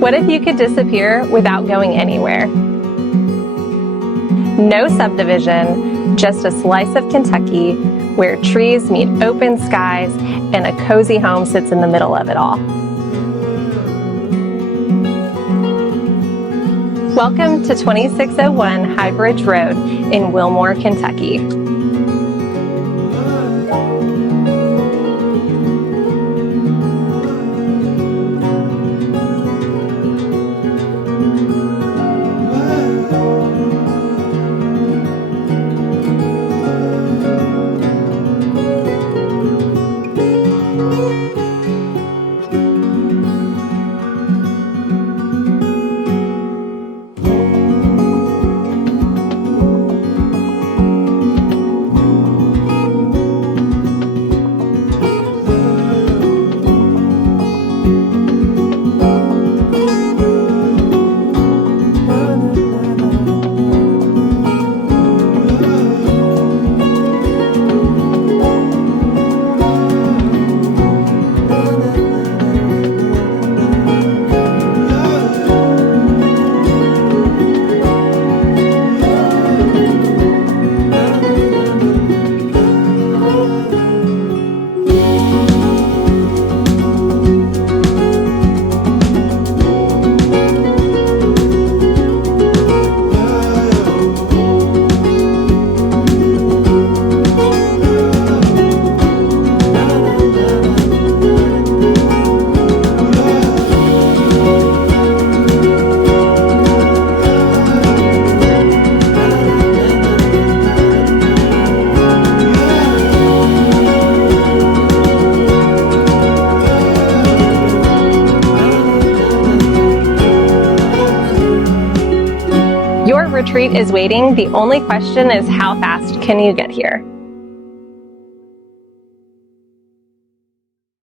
What if you could disappear without going anywhere? No subdivision, just a slice of Kentucky where trees meet open skies and a cozy home sits in the middle of it all. Welcome to 2601 High Bridge Road in Wilmore, Kentucky. Your retreat is waiting. The only question is, how fast can you get here?